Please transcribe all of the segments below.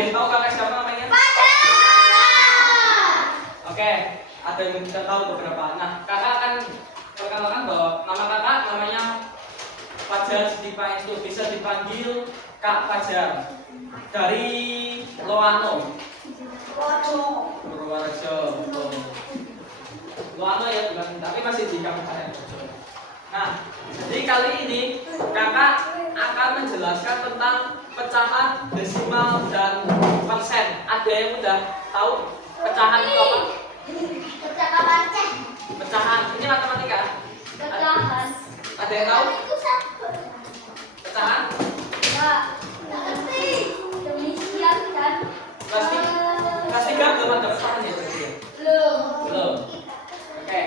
yang tahu kakak siapa namanya? Oke, ada yang tidak tahu beberapa. Nah, kakak akan perkenalkan bahwa nama kakak namanya Fajar Sidipa itu bisa dipanggil Kak Fajar dari Loano. Purworejo. Loano ya bukan, tapi masih di Kabupaten Purworejo. Nah, jadi kali ini kakak akan menjelaskan tentang pecahan, desimal, dan persen. Ada yang udah tahu pecahan itu apa? Pecahan. Ini matematika. Ada yang tahu? Pecahan? Kelas 3 belum ada pecahan ya berarti ya? Belum. Oke.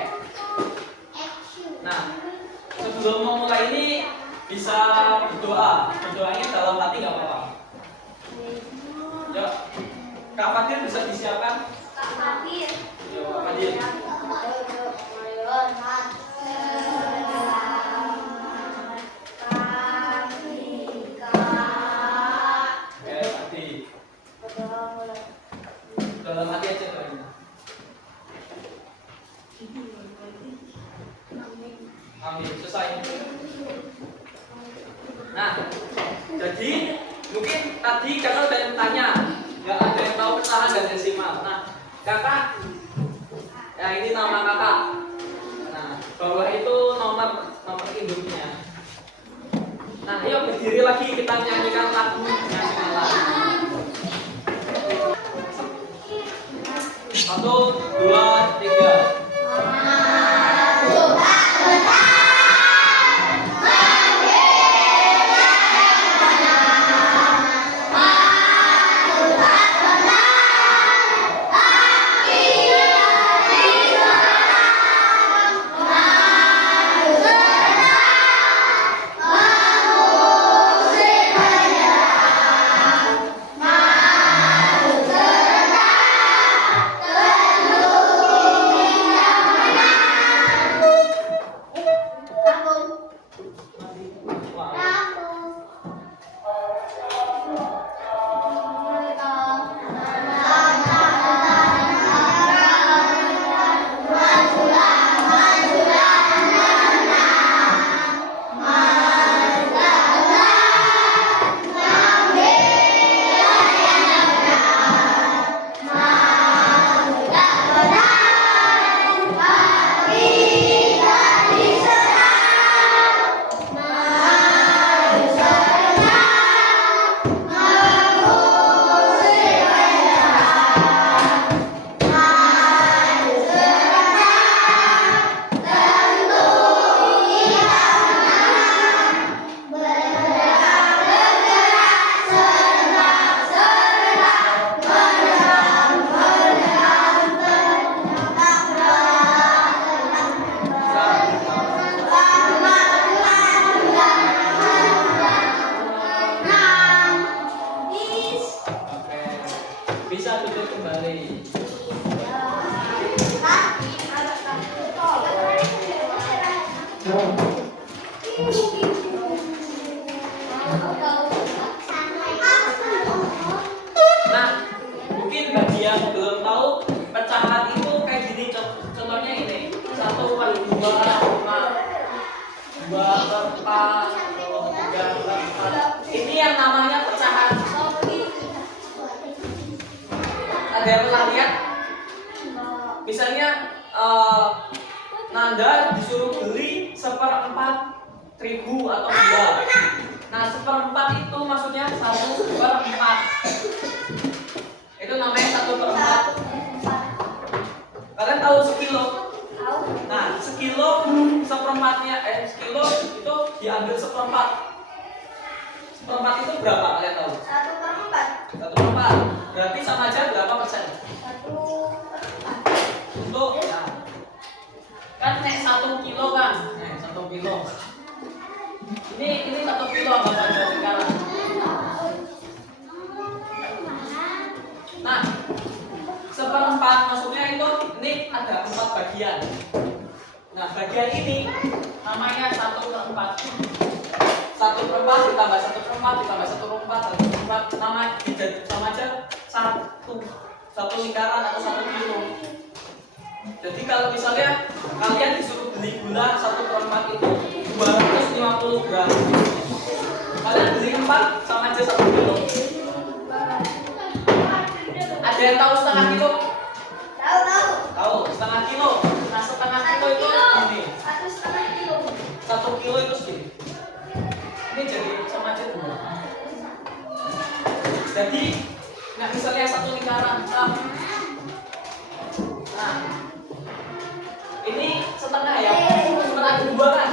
Nah, sebelum memulai ini bisa berdoa. Berdoanya dalam hati nggak apa-apa. Yuk, Kak Fadil bisa disiapkan? Yuk, Kak Fadil. Dalam hati aja doanya. Amin. Selesai. Nah, jadi mungkin tadi kakak udah yang tanya, nggak ada yang tahu pecahan dan desimal. Nah, kakak, ya ini nama kakak. Nah, bawah itu nomor induknya. Nah, ayo berdiri lagi kita nyanyikan lagu nasional. 1, 2, 3. Bisa duduk kembali. Nah, mungkin bagi yang belum tahu pecahan itu kayak gini, contohnya ini 1/2, 2/4, 3/4. Ini yang namanya pecahan. Ada yang pernah lihat? Misalnya Nanda disuruh beli 1/4.000 atau 2. Nah, 1/4 itu maksudnya 1/4. Itu namanya 1/4. Kalian tahu sekilo? Nah, sekilo seperempatnya, sekilo itu diambil 1/4. 1/4 itu berapa? Kalian tahu? 1/4. Berarti sama aja berapa persen? 1/4. Untuk ya. Kan nek 1 kilo kan? 1 kilo. Ini 1 kilo apa saja sekarang? Nah, 1/4 maksudnya itu ini ada 4 bagian. Nah, bagian ini namanya 1/4. 1/4 ditambah 1/4 ditambah 1/4 sama aja satu lingkaran atau 1 kilo. Jadi kalau misalnya kalian disuruh beli gula 1/4 itu 250 gram, kalian beli 4 sama aja 1 kilo. Ada yang tahu setengah kilo? Tahu setengah kilo. Nah, setengah kilo itu gini. 1,5 kilo. 1 kilo itu segini. Ini jadi sama aja 2. Jadi, nah misalnya 1 lingkaran. Nah, ini setengah ya. Cuma ada 2 kan?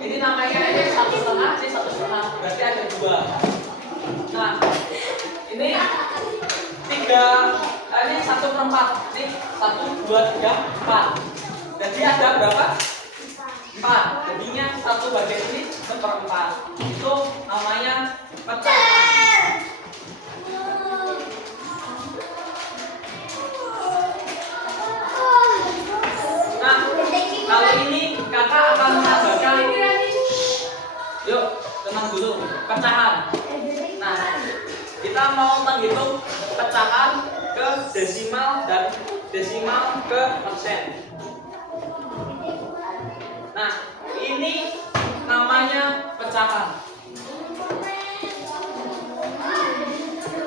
Ini namanya ini 1,5, ini 1,5. Berarti ada 2. Nah, ini 3. Ini 1/4. Ini 1, 2, 3, 4. Jadi ada berapa? 4. Jadinya 1 bagian ini 1/4. Itu namanya pecahan. Nah, kali ini kakak akan mengajarkan. Yuk, tenang dulu. Pecahan. Nah, kita mau menghitung pecahan ke desimal dan desimal ke persen. Nah, ini namanya pecahan.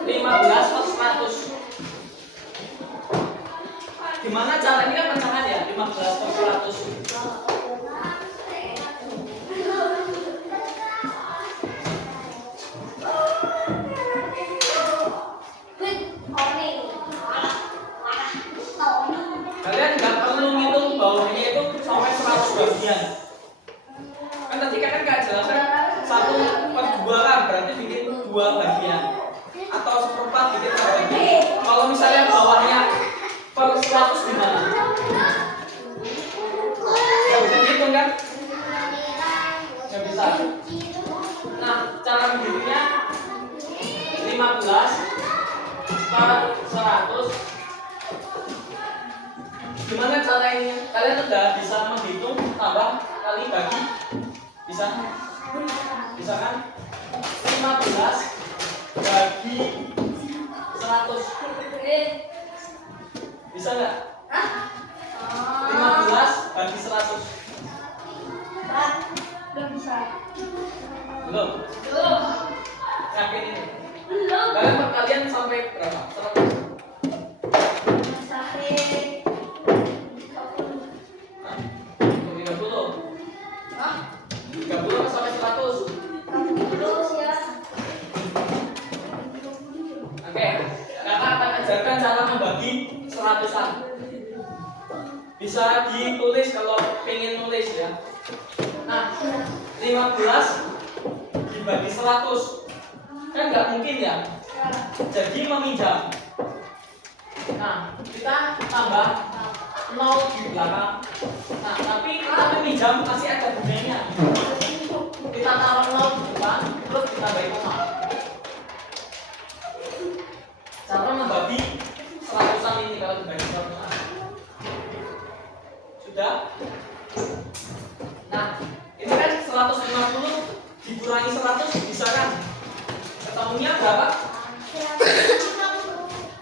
15 per 100. Gimana caranya pecahan ya? 15 per 100. Kalian nggak perlu ngitung bawahnya itu sampai 100 bagian. Kan tadi kan nggak jelaskan 1/2 kan berarti bikin 2 bagian atau 1/4 bikin 2 bagian. Kalau misalnya bawahnya per 100 gimana? Nggak bisa dihitung kan? Nggak bisa. Nah, cara menghitungnya 15 per 100. Gimana caranya? Kalian udah bisa menghitung tambah kali bagi? Bisa? Bisa kan? 15 bagi 100. Bisa nggak? 15 bagi 100. Belum bisa. Belum? Belum. Yakin ini? Belum. Kalian perkalian sampai berapa? 100? Sampai 30? Hah? 30 sampai 100? Terus ya. Oke, kakak akan ajarkan cara membagi seratusan. Bisa ditulis kalau pengen nulis ya. Nah, 15 dibagi 100 kan nggak mungkin ya. Jadi meminjam. Nah, kita tambah 0 di belakang. Nah, tapi kita meminjam masih ada bunganya. Kita taruh 0 di depan, terus ditambahin 0. Cara membagi seratusan ini kalau dibagi seratusan. Sudah? Nah, ini kan 150 dikurangi 100 bisa kan? Ketemunya berapa?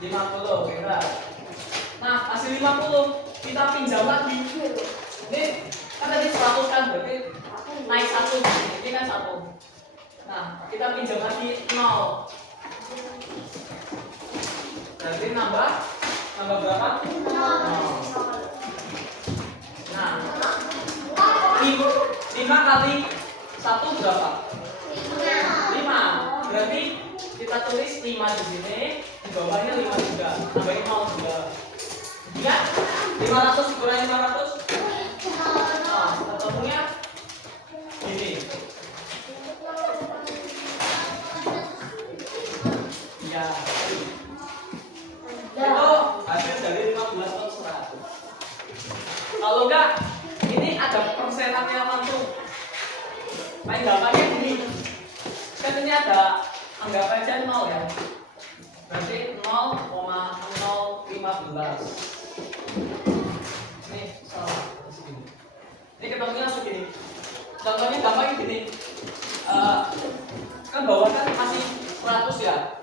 50, benar. Nah, hasil 50 kita pinjam lagi. Ini kan tadi 100 kan, berarti naik 1. Ini kan 1. Nah, kita pinjam lagi 0. Berarti nambah berapa? 0. Nah, 5 kali 1 berapa? 5. Berarti kita tulis 5 di sini, di bawahnya 5 juga. Tambahin 0 juga. Ya, 500 dikurangi 500. Nah, ketemunya gini. Ya. Itu hasil dari 15 per 100. Kalau enggak, ini ada persenannya langsung. Main gampangnya gini. Kan ini ada anggap aja 0 ya. Berarti 0,015. Nih, salah segini. Ini ketemunya langsung gini. Contohnya gampangnya gini. Kan bawah kan masih 100 ya.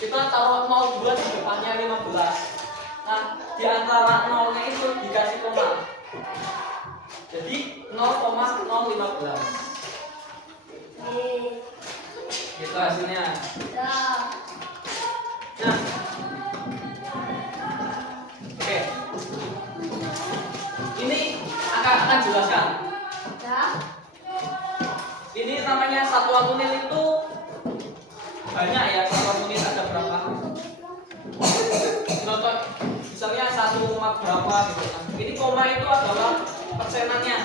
Kita misalnya taruh 02 di depannya 15. Nah, di antara 0-nya itu dikasih koma. Jadi 0,015. Itu hasilnya. Nah, oke. Ini akan jelaskan. Ini namanya satuan unit itu banyak ya, satuan unit ada berapa? Contoh, misalnya 1, berapa gitu. Nah, ini koma itu adalah persenannya.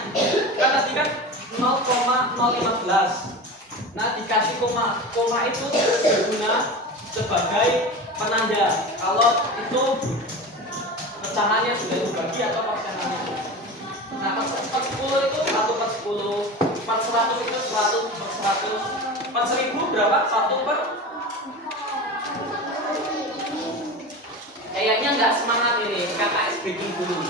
Kan tadi kan 0,015. Nah, dikasih koma. Koma itu berguna sebagai penanda kalau itu pecahannya sudah dibagi atau persenannya. Nah, per 10 itu 1/10, per 100 itu 100/100, per 1000 berapa? 1/. Kayaknya nggak semangat ini, KKS baking dulu.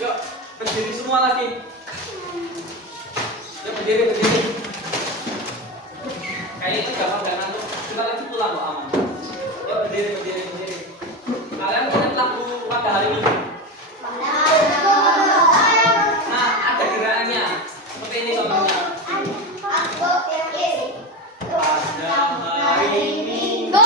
Yuk, berdiri semua lagi. Yuk, berdiri. Kayaknya itu gampang gak ngantuk. Kita lagi pulang kok aman. Yuk, berdiri. Kalian ingat lagu pada hari Minggu? Nah, ada gerakannya. Seperti ini contohnya. Pada hari Minggu.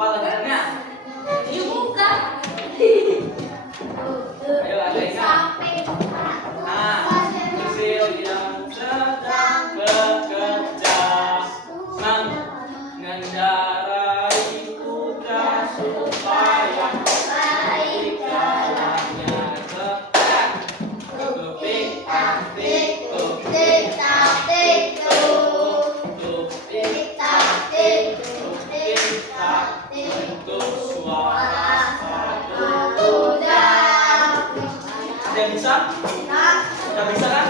Apa lagunya? Ayo, ada ingat? Nah, kecil yang sedang bekerja mengendarai kuda supaya baik jalannya cepat. Tupik taktik, tupik taktik, tupik taktik, tupik taktik untuk suara satu kuda. Ada yang bisa? Udah bisa kan?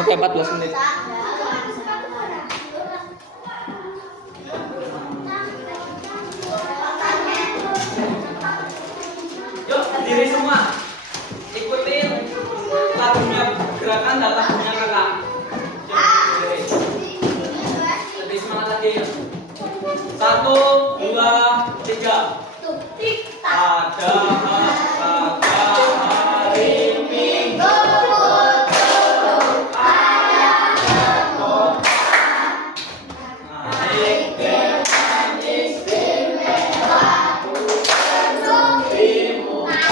Oke, 14 menit. Yuk, berdiri semua. Ikutin lagunya gerakan dan lagunya kakak. Berdiri. Lebih semangat lagi ya. 1, 2, 3. Pada hari Minggu naik dengan istimewa penuh di muka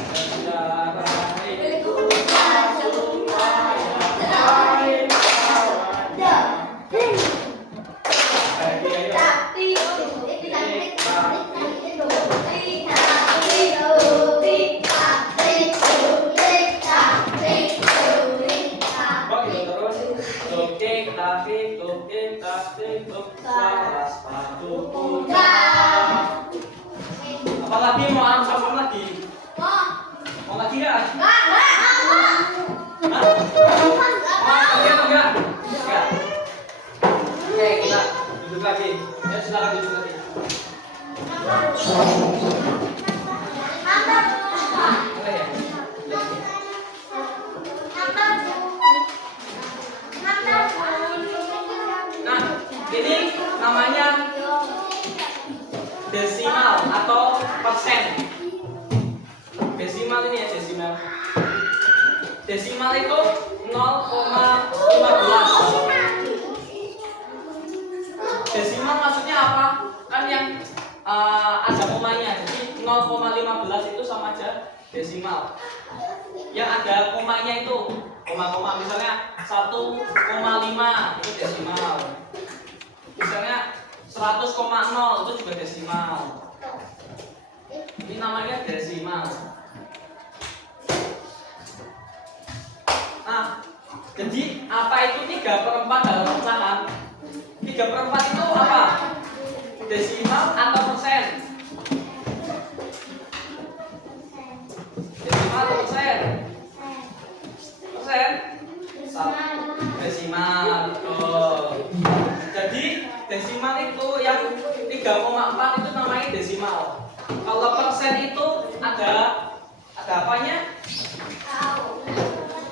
mengendarai kuda supaya baik lawannya. Suara sepatu kuda. Apalagi mau ansam lagi? Mau lagi nggak? Hah? Lagi atau enggak? Enggak. Oke, kita duduk lagi. Ya, silakan duduk lagi. Boleh ya? Nah, ini namanya desimal atau persen. Desimal ini ya, desimal. Desimal itu 0,15. Desimal maksudnya apa? Kan yang ada komanya. Jadi 0,15 itu sama aja desimal. Yang ada komanya itu koma-koma, misalnya 1,5 itu desimal. Misalnya 100,0 itu juga desimal. Ini namanya desimal. Nah, jadi apa itu 3 3/4 dalam pecahan. 3/4 itu apa? Desimal atau persen? Desimal atau persen? Persen? Desimal. Oh. Jadi desimal itu yang 3,4 itu namanya desimal. Kalau persen itu ada apanya?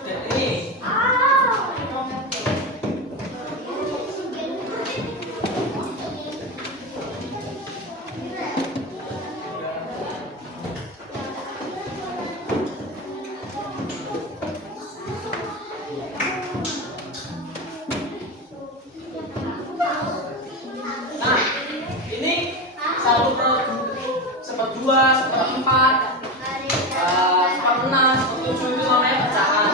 Dan ini. Nah, ini 1/2, 1/4, 1/6, 1/7 itu namanya pecahan.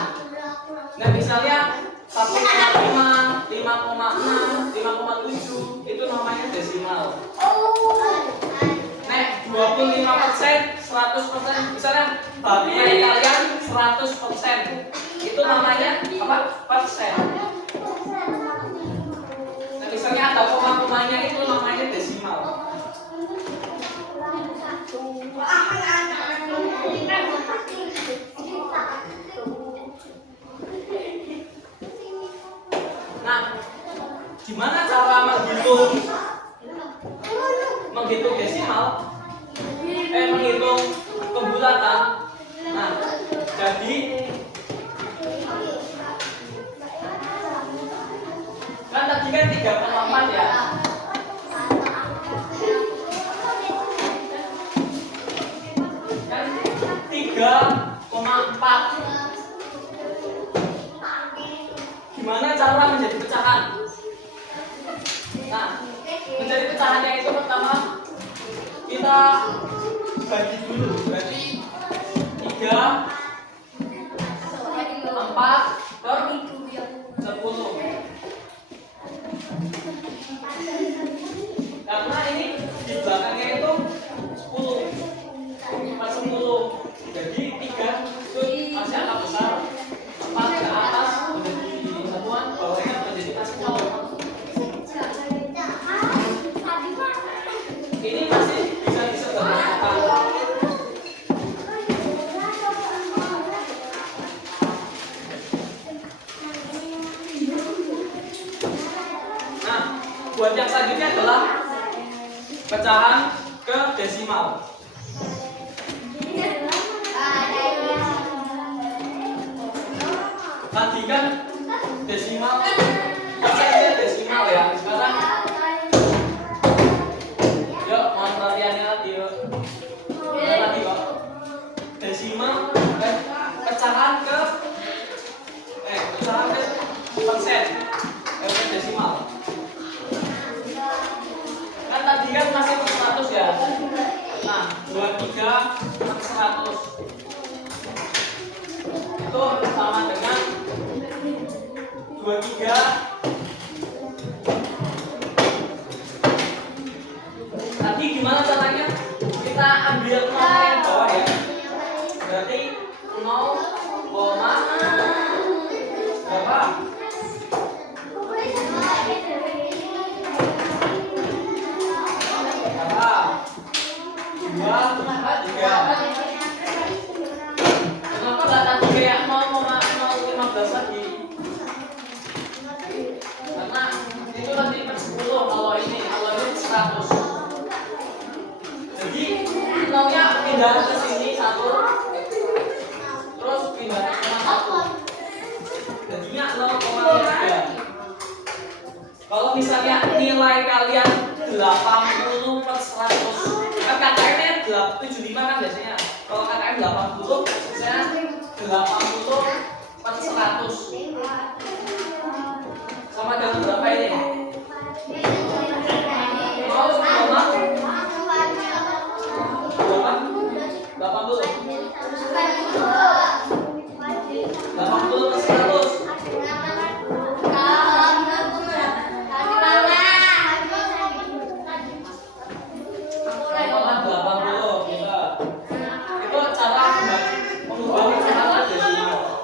Nah, misalnya 1,5, 5,6, 5,7 itu namanya desimal. Nek 25%, 100%, misalnya bagian kalian 100%, itu namanya apa? Persen. Nah, misalnya ada koma-komanya itu namanya desimal. Nah, gimana cara menghitung desimal? Menghitung pembulatan. Nah, jadi kan tadi kan 3,4 ya. Kan 3,4. Gimana cara menjadi pecahan? Nah, menjadi pecahannya itu pertama kita bagi dulu. Berarti 3, 4/10. Karena ini di belakangnya itu 10/10. Jadi 3 itu masih angka besar, 4 ke atas menjadi satuan, bawahnya menjadi pascal. Ini masih bisa disederhanakan. Nah, buat yang selanjutnya adalah pecahan ke desimal. Tadi kan desimal, persennya desimal ya. Sekarang, yuk mohon perhatiannya tadi yuk. Tadi kok desimal, pecahan ke persen, desimal. Kan tadi kan masih 100 ya. Nah, 23/100 itu sama dengan 23. Tadi gimana caranya? Kita ambil nolnya yang bawah ya. Berarti 0, berapa? 2,3. Kenapa nggak tadi kayak 0,015 lagi? Karena itu nanti per 10 kalau ini 100. Jadi nolnya pindah ke sini 1, terus pindah ke 1. Jadinya 0,3. Kalau misalnya nilai kalian 80/100, kan KKM-nya 75 kan biasanya. Kalau KKM 80, misalnya 80/100 sama dengan berapa ini? 80/100. Itu cara mengubah pecahan desimal.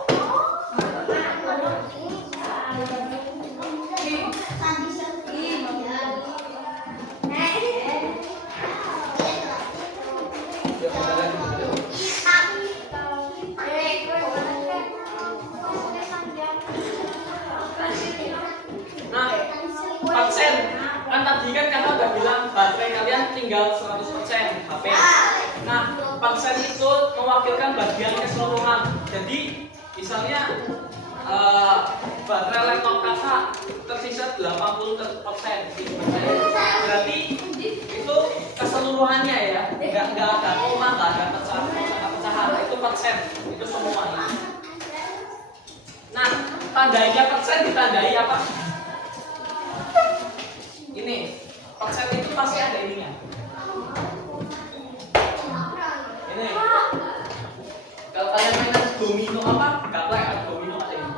HP. Nah, persen itu mewakilkan bagian keseluruhan. Jadi misalnya baterai laptop kakak tersisa 80%. Berarti itu keseluruhannya ya, nggak ada koma, nggak ada pecahan. Itu persen, itu semuanya. Nah, tandanya persen ditandai apa? Ini persen itu pasti ada ininya. Ini. Kalau kalian main domino apa? Gaplek ada domino ada ini.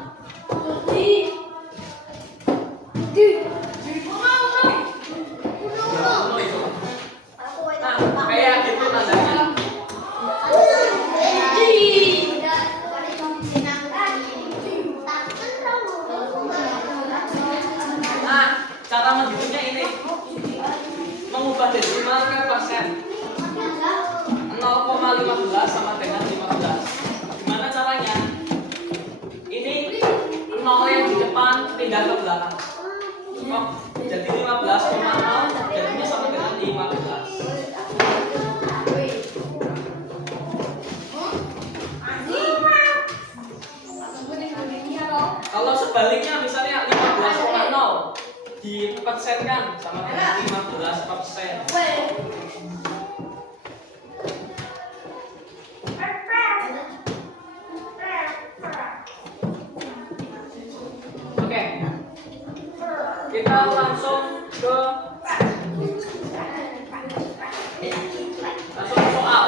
Domino itu. Nah, kayak gitu tandanya. Nah, cara menghitungnya ini. Mengubah desimal ke persen. 0,15 sama dengan 15. Gimana caranya? Ini 0 yang di depan pindah ke belakang. Oh, jadi 15,0 jadinya sama dengan 15. Kalau sebaliknya misalnya 15,0 dipersenkan sama dengan 15%. Oke. Kita langsung ke soal.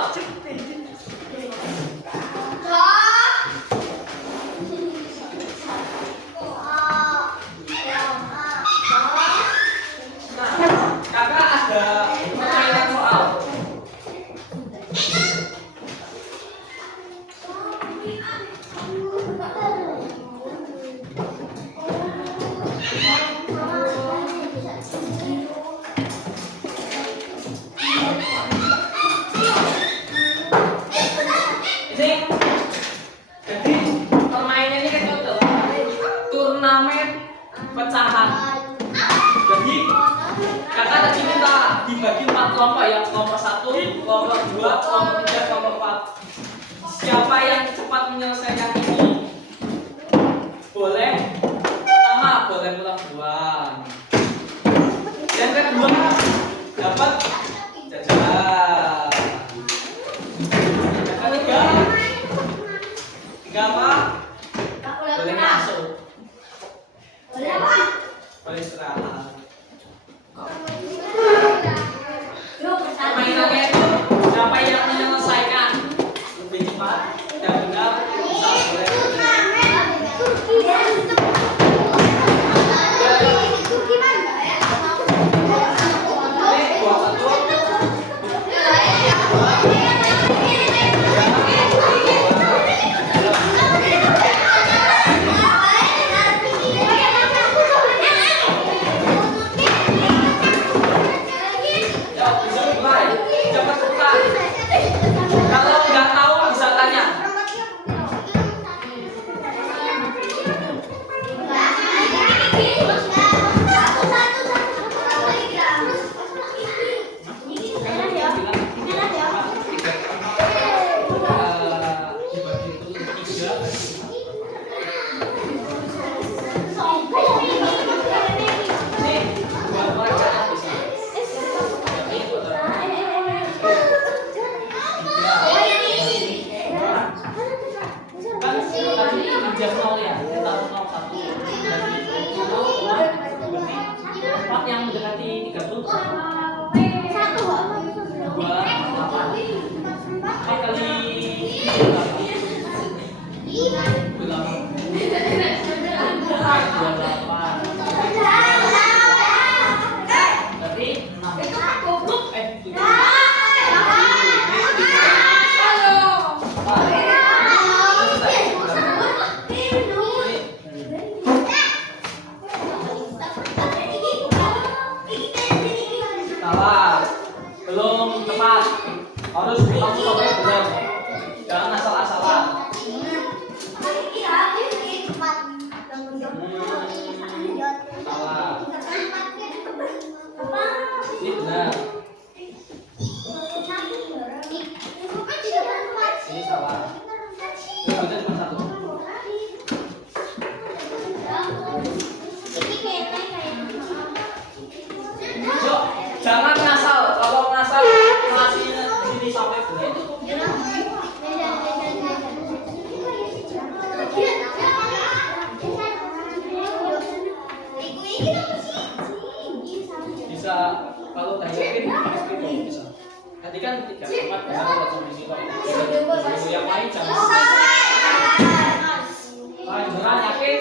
Kakak ada permainan soal. Ini jadi permainannya kan adalah turnamen pecahan. Jadi kakak tadi minta dibagi 4 kelompok ya, kelompok 1, kelompok 2, kelompok 3, kelompok 4. Siapa yang cepat menyelesaikan ini boleh pertama boleh pulang duluan. Yang kedua dapat jajan. Yang ketiga apa? Boleh masuk. Boleh istirahat. Permainannya itu siapa yang menyelesaikan lebih cepat dan benar bisa boleh. Kalau nggak tahu bisa tanya. Yang mendekati 30 4 kali 6 Benar cuma satu. Yuk, jangan ngasal. Kalau ngasal masihnya di sini sampai benar. Bisa kalau udah yakin bisa. Tadi kan 3, 4 bisa langsung di situ. Yang lain jangan. Beneran yakin?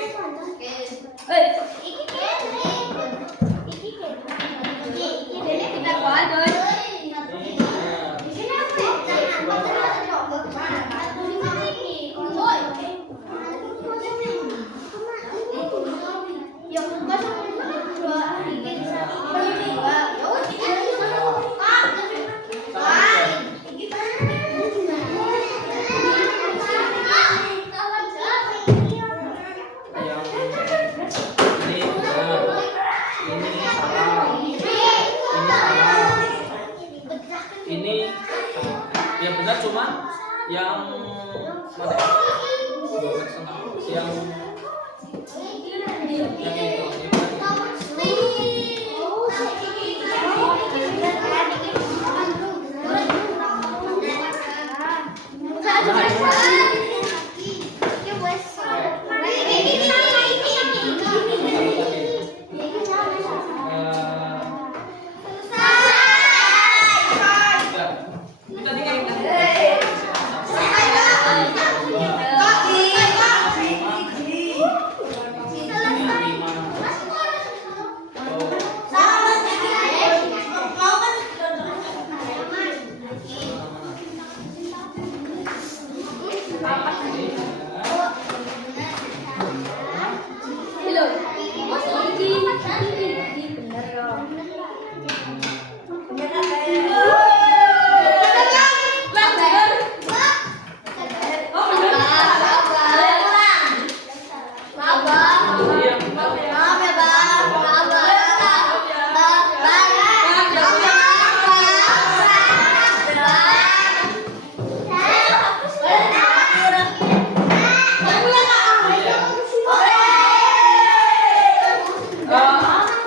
Ini yang benar cuma yang mana? Yang itu.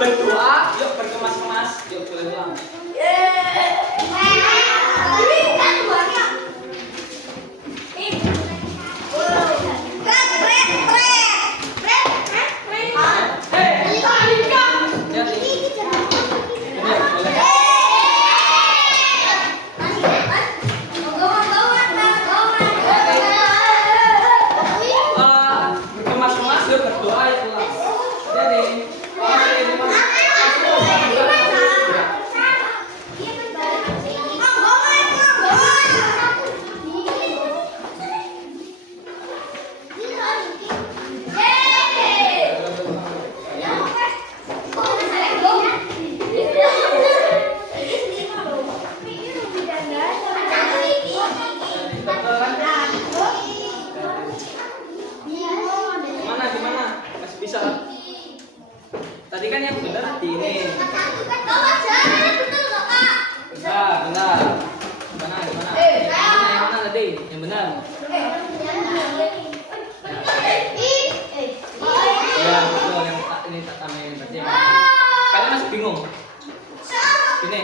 Berdoa, yuk berkemas-kemas, yuk boleh pulang. Berkemas-kemas, yuk berdoa, yuk pulang. Jadi, gimana? Masih bisa? Tadi kan yang benar di ini. Benar. Gimana? Yang mana tadi? Yang benar. Ya, betul. Yang ini tatame yang tadi. Kalian masih bingung? Ini.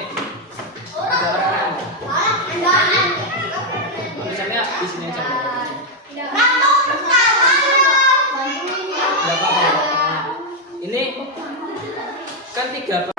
Misalnya di sini aja. Ini kan 3